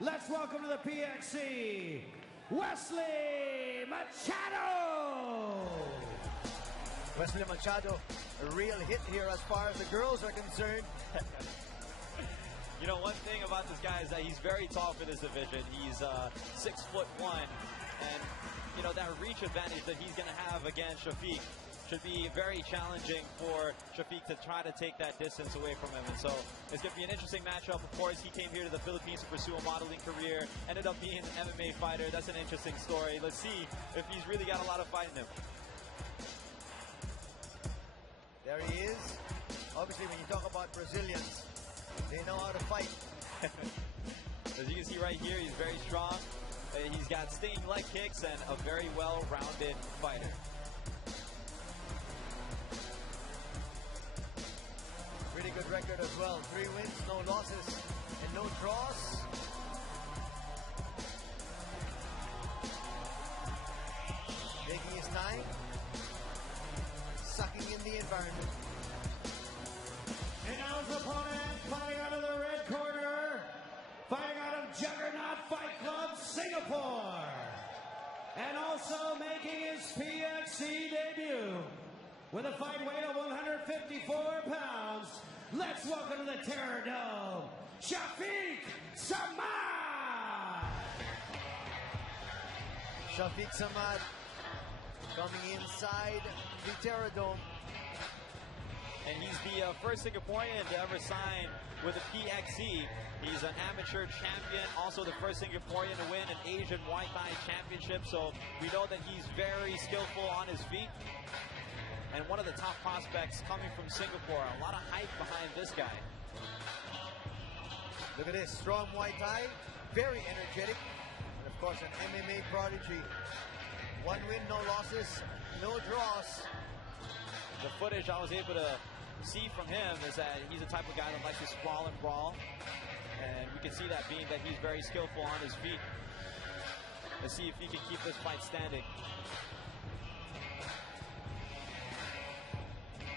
Let's welcome to the PXC, Wesley Machado! Wesley Machado, a real hit here as far as the girls are concerned. You know, one thing about this guy is that he's very tall for this division. He's 6'1", and you know that reach advantage that he's going to have against Syafiq should be very challenging for Syafiq to try to take that distance away from him. And so it's going to be an interesting matchup. Of course, he came here to the Philippines to pursue a modeling career, ended up being an MMA fighter. That's an interesting story. Let's see if he's really got a lot of fight in him. There he is. Obviously, when you talk about Brazilians, they know how to fight. As you can see right here, he's very strong. He's got stinging leg kicks and a very well-rounded fighter. Pretty good record as well. 3 wins, no losses, and no draws. Taking his time, sucking in the environment. And now his opponent, fighting out of the red corner, fighting out of Juggernaut Fight Club, Singapore. And also making his PXC debut with a fight weight of 154 pounds. Let's welcome to the Terror Dome, Syafiq Samad! Syafiq Samad coming inside the Terror Dome. And he's the first Singaporean to ever sign with the PXC. He's an amateur champion, also the first Singaporean to win an Asian Muay Thai championship. So we know that he's very skillful on his feet. And one of the top prospects coming from Singapore. A lot of hype behind this guy. Look at this, strong Muay Thai, very energetic. And of course an MMA prodigy. 1 win, no losses, no draws. The footage I was able to see from him is that he's the type of guy that likes to sprawl and brawl. And we can see that being that he's very skillful on his feet. Let's see if he can keep this fight standing.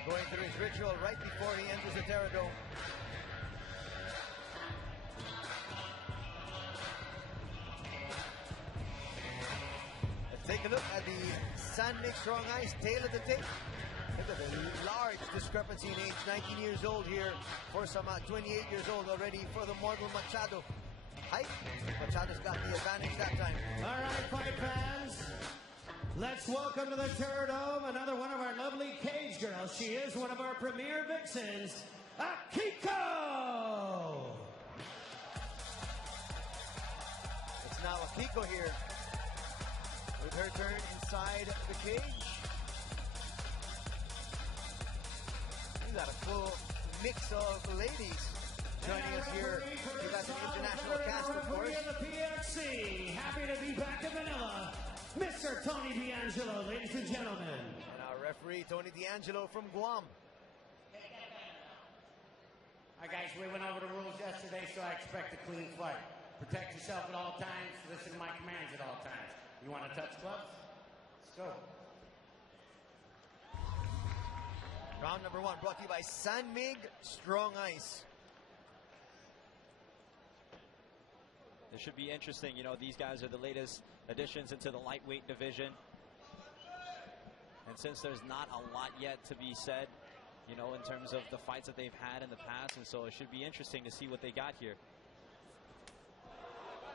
Going through his ritual right before he enters the Terror Dome. Let's take a look at the San Mig Strong Ice tail of the tape. Look at the large discrepancy in age. 19 years old here for Samad, 28 years old already for the mortal Machado. Height, Machado's got the advantage that time. All right, fight fans. Let's welcome to the Terror Dome another one of our lovely cage girls. She is one of our premier vixens, Akiko! It's now Akiko here with her turn inside the cage. We got a full mix of ladies joining us here. We got some international cast, of course. The PXC, happy to be back in Manila, Mr. Tony D'Angelo, ladies and gentlemen. And our referee, Tony D'Angelo from Guam. All right, guys, we went over the rules yesterday, so I expect a clean fight. Protect yourself at all times. Listen to my commands at all times. You want to touch gloves? Let's go. Round number 1 brought to you by San Mig Strong Ice. This should be interesting. You know, these guys are the latest additions into the lightweight division. And since there's not a lot yet to be said, you know, in terms of the fights that they've had in the past, and so it should be interesting to see what they got here.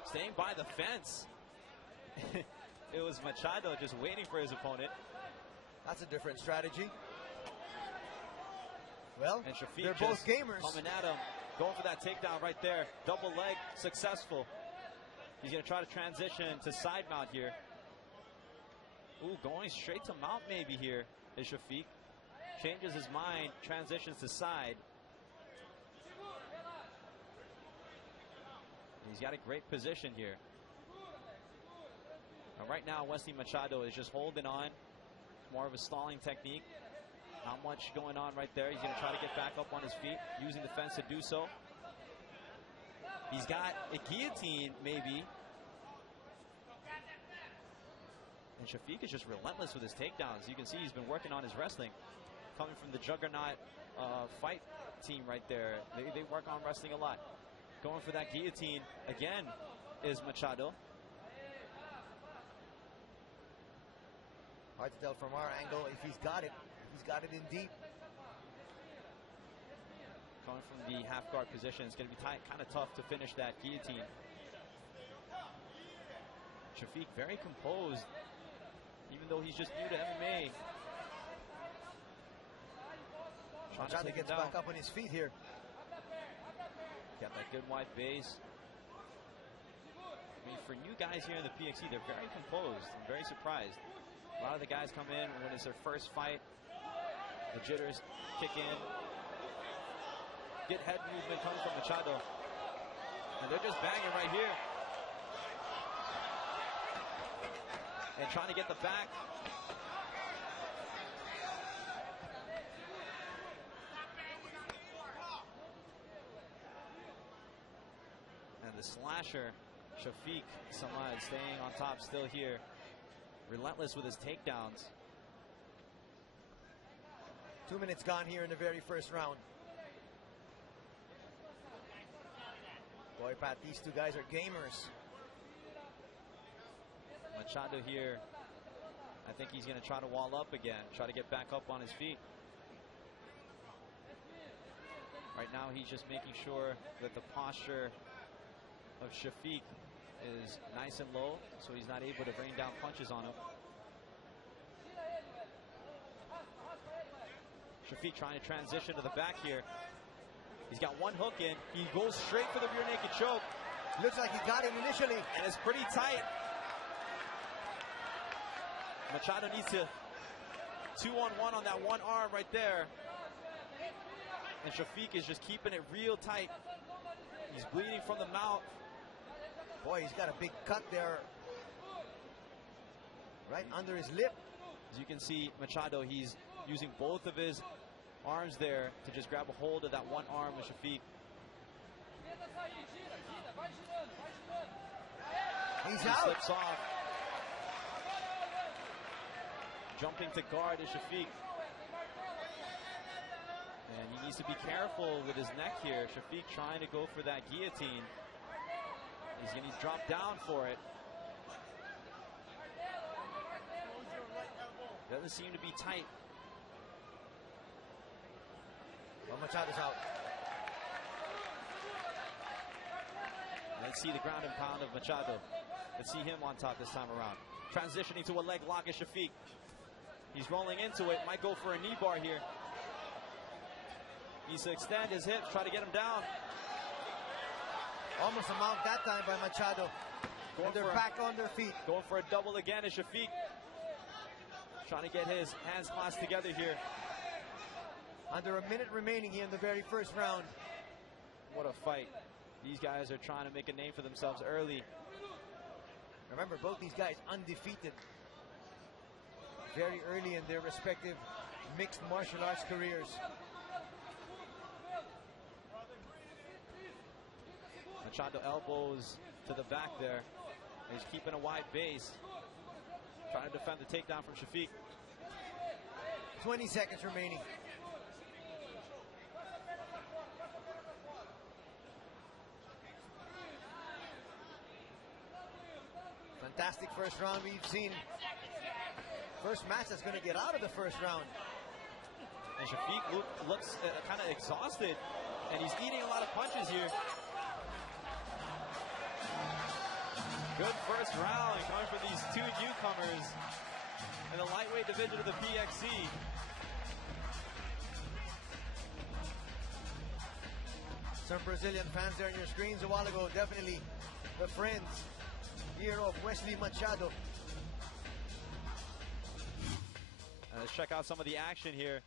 Staying by the fence. It was Machado just waiting for his opponent. That's a different strategy. Well, and Syafiq they're both gamers. Coming at him, going for that takedown right there. Double leg, successful. He's going to try to transition to side mount here. Ooh, going straight to mount maybe here is Syafiq. Changes his mind, transitions to side. He's got a great position here. And right now, Wesley Machado is just holding on. More of a stalling technique. Not much going on right there. He's going to try to get back up on his feet, using the fence to do so. He's got a guillotine, maybe. And Syafiq is just relentless with his takedowns. You can see he's been working on his wrestling. Coming from the Juggernaut fight team right there. They work on wrestling a lot. Going for that guillotine again is Machado. Hard to tell from our angle if he's got it. He's got it in deep. Going from the half guard position, it's going to be kind of tough to finish that guillotine. Syafiq very composed, even though he's just new to MMA. Machado gets back up on his feet here. Got that good wide base. I mean, for new guys here in the PXC, they're very composed. I'm very surprised. A lot of the guys come in when it's their first fight. The jitters kick in. Good head movement coming from Machado. And they're just banging right here. And trying to get the back. And the slasher, Syafiq Samad, staying on top still here. Relentless with his takedowns. 2 minutes gone here in the very first round. Boy, Pat, these two guys are gamers. Machado here, I think he's going to try to wall up again, try to get back up on his feet. Right now he's just making sure that the posture of Syafiq is nice and low, so he's not able to rain down punches on him. Syafiq trying to transition to the back here. He's got one hook in. He goes straight for the rear naked choke. Looks like he got it initially. And it's pretty tight. Machado needs to 2-on-1 on that one arm right there. And Syafiq is just keeping it real tight. He's bleeding from the mouth. Boy, he's got a big cut there. Right under his lip. As you can see, Machado, he's using both of his arms there to just grab a hold of that one arm of Syafiq. He's He out. slips off. Jumping to guard is Syafiq. And he needs to be careful with his neck here. Syafiq trying to go for that guillotine. He's going to drop down for it. Doesn't seem to be tight. Well, Machado's out. Let's see the ground and pound of Machado. Let's see him on top this time around. Transitioning to a leg lock is Syafiq. He's rolling into it. Might go for a knee bar here. Needs to extend his hips, try to get him down. Almost a mount that time by Machado. And they're back on their feet. Going for a double again is Syafiq. Trying to get his hands clasped together here. Under a minute remaining here in the very first round. What a fight. These guys are trying to make a name for themselves early. Remember, both these guys undefeated very early in their respective mixed martial arts careers. Machado elbows to the back there. He's keeping a wide base. Trying to defend the takedown from Syafiq. 20 seconds remaining. Fantastic first round we've seen. First match that's going to get out of the first round. And Syafiq looks kind of exhausted, and he's eating a lot of punches here. Good first round coming for these two newcomers in the lightweight division of the PXC. Some Brazilian fans there on your screens a while ago. Definitely the friends here of Wesley Machado. Let's check out some of the action here.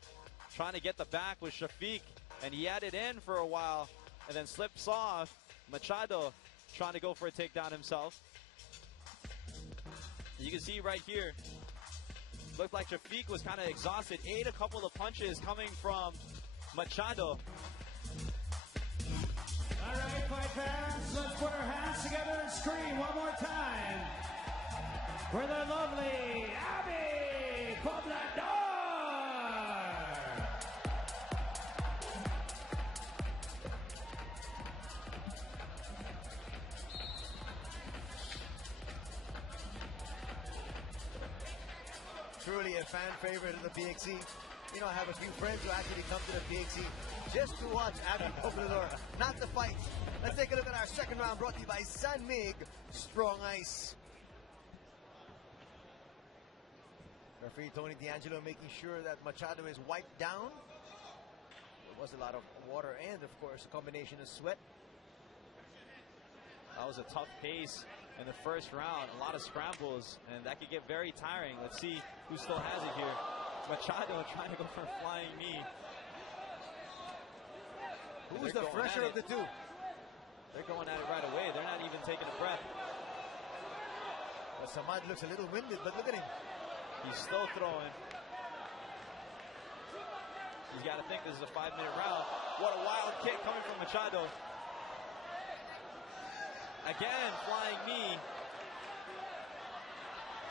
Trying to get the back with Syafiq, and he had it in for a while and then slips off. Machado trying to go for a takedown himself. You can see right here, looked like Syafiq was kind of exhausted. Ate a couple of punches coming from Machado. All right, fight fans, let's put our hands together and scream one more time for the lovely Abby Poblador. Truly a fan favorite of the PXC. You know, I have a few friends who actually come to the PXC just to watch Abby Poblador, not the fights. Let's take a look at our second round, brought to you by San Mig Strong Ice. Referee Tony D'Angelo making sure that Machado is wiped down. There was a lot of water and, of course, a combination of sweat. That was a tough pace in the first round. A lot of scrambles, and that could get very tiring. Let's see who still has it here. Machado trying to go for a flying knee. Who's the fresher of the two? They're going at it right away. They're not even taking a breath. Well, Samad looks a little winded, but look at him. He's still throwing. He's got to think this is a 5-minute round. What a wild kick coming from Machado. Again, flying knee.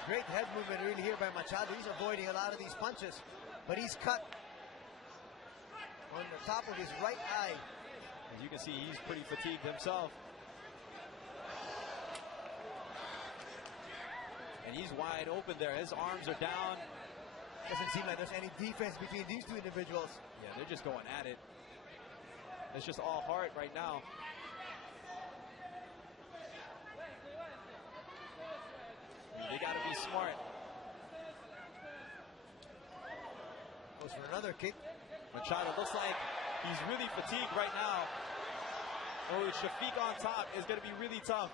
Great head movement really here by Machado. He's avoiding a lot of these punches, but he's cut on the top of his right eye. As you can see, he's pretty fatigued himself. And he's wide open there. His arms are down. Doesn't seem like there's any defense between these two individuals. Yeah, they're just going at it. It's just all heart right now. They got to be smart. Goes for another kick. Machado looks like he's really fatigued right now. Oh, Syafiq on top is going to be really tough.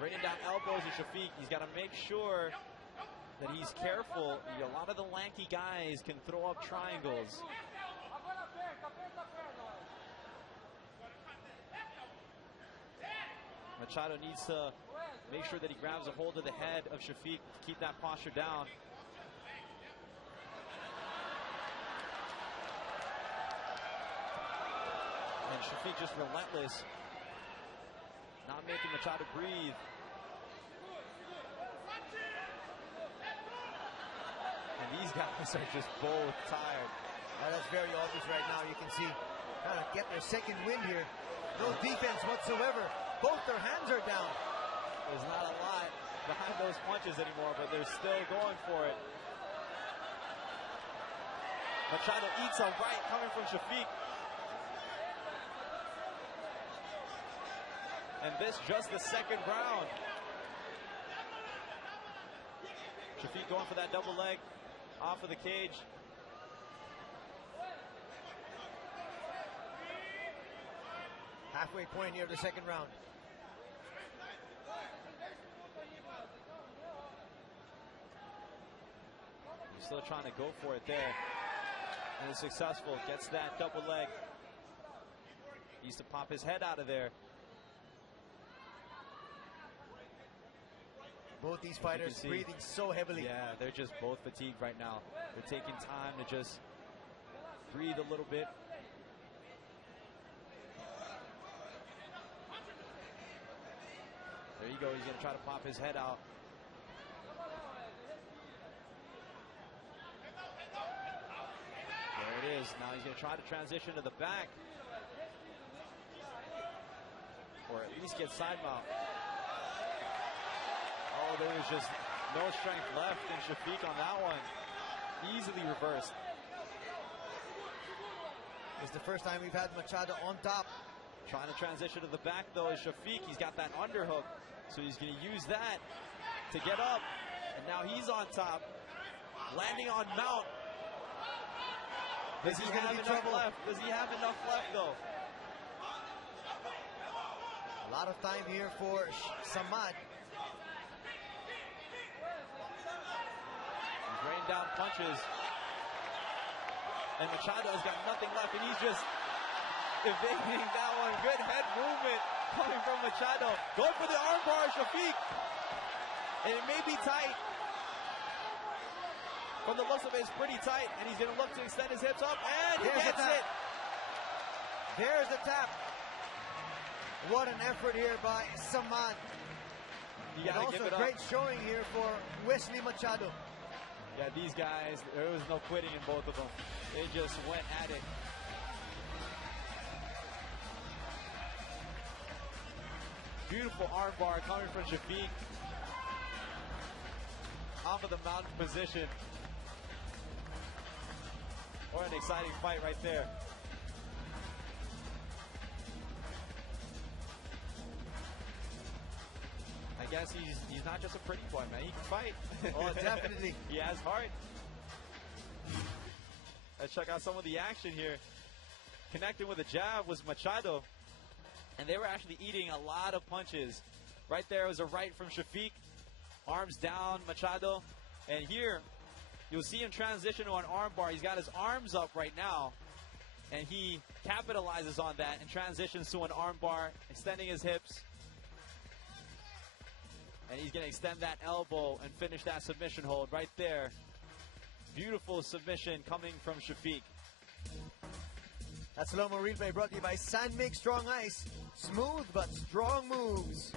Bringing down elbows to Syafiq. He's got to make sure that he's careful. A lot of the lanky guys can throw up triangles. Machado needs to make sure that he grabs a hold of the head of Syafiq to keep that posture down. And Syafiq just relentless, not making Machado breathe. And these guys are just both tired. That's very obvious right now. You can see trying to get their second win here. No defense whatsoever. Both their hands are down. There's not a lot behind those punches anymore, but they're still going for it. Machado eats a right coming from Syafiq. And this just the second round. Syafiq going for that double leg off of the cage. Halfway point here of the second round. He's still trying to go for it there. And is successful. Gets that double leg. Needs to pop his head out of there. Both these fighters breathing so heavily. Yeah, they're just both fatigued right now. They're taking time to just breathe a little bit. There you go. He's going to try to pop his head out. There it is. Now he's going to try to transition to the back. Or at least get side mount. Oh, there was just no strength left in Syafiq on that one. Easily reversed. It's the first time we've had Machado on top. Trying to transition to the back, though, is Syafiq. He's got that underhook. So he's going to use that to get up. And now he's on top. Landing on mount. Does he have enough left? Does he have enough left, though? A lot of time here for Samad. He's raining down punches. And Machado has got nothing left, and he's just evading that one. Good head movement coming from Machado. Going for the armbar, Syafiq. And it may be tight. From the looks of it, it's pretty tight, and he's going to look to extend his hips up, and he gets it. There's the tap. What an effort here by Samad. You gotta give it up. Great showing here for Wesley Machado. Yeah, these guys, there was no quitting in both of them. They just went at it. Beautiful armbar coming from Syafiq. Off of the mountain position. What an exciting fight right there. I guess he's not just a pretty boy, man. He can fight. Oh, definitely. He has heart. Let's check out some of the action here. Connecting with a jab was Machado. And they were actually eating a lot of punches. Right there was a right from Syafiq. Arms down, Machado. And here, you'll see him transition to an armbar. He's got his arms up right now. And he capitalizes on that and transitions to an armbar, extending his hips. And he's going to extend that elbow and finish that submission hold right there. Beautiful submission coming from Syafiq. That slow-mo replay brought to you by Sandmix Strong Ice. Smooth but strong moves.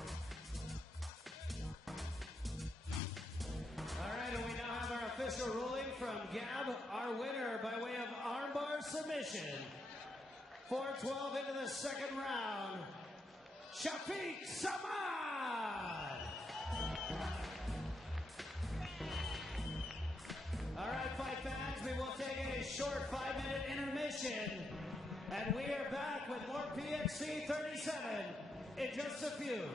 All right, and we now have our official ruling from Gab, our winner by way of armbar submission. 4:12 into the second round, Syafiq Samad. All right, fight fans, we will take a short 5-minute intermission. And we are back with more PXC 37 in just a few.